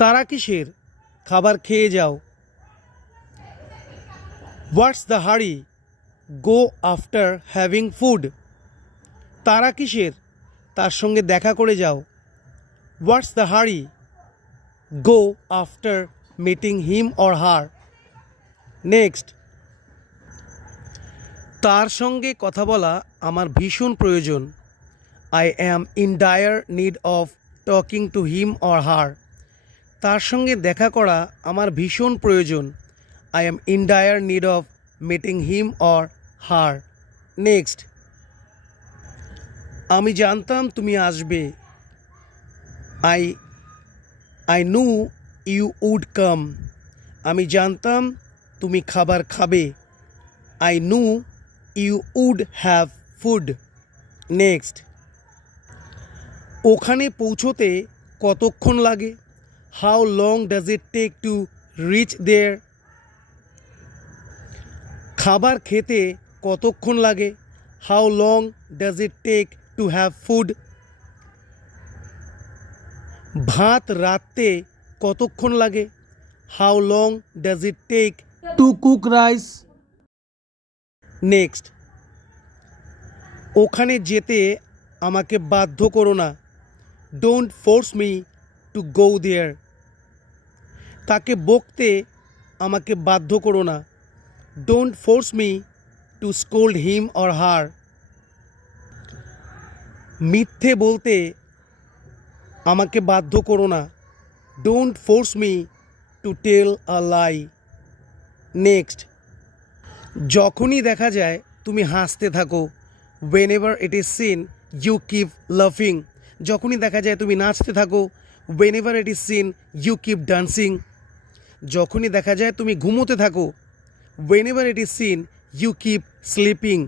তারা কিসের খাবার খেয়ে যাও। What's the hurry go after having food তারা কিসের তার সঙ্গে দেখা করে যাও। What's the hurry go after meeting him or her next তার সঙ্গে কথা বলা আমার ভীষণ প্রয়োজন। I am in dire need of talking to him or her তার সঙ্গে দেখা করা আমার ভীষণ প্রয়োজন। I am in dire need of meeting him or her next আমি জানতাম তুমি আসবে। I I know you would come আমি জানতাম তুমি খাবার খাবে। I know you would have food next ওখানে পৌঁছোতে কতক্ষণ লাগে? How long does it take to reach there খাবার খেতে কতক্ষণ লাগে? How long does it take to have food ভাত রাঁধতে কতক্ষণ লাগে? How long does it take to cook rice next ওখানে যেতে আমাকে বাধ্য করো না। Don't force me to go there তাকে বকতে আমাকে বাধ্য করো না। Don't force me to scold him or her মিথ্যে বলতে আমাকে বাধ্য করো না। Don't force me to tell a lie next যখনই দেখা যায় তুমি হাসতে থাকো whenever it is seen you keep লাফিং যখনই দেখা যায় তুমি নাচতে থাকো whenever it is seen you keep dancing যখনই দেখা যায় তুমি ঘুমোতে থাকো whenever it is seen you keep sleeping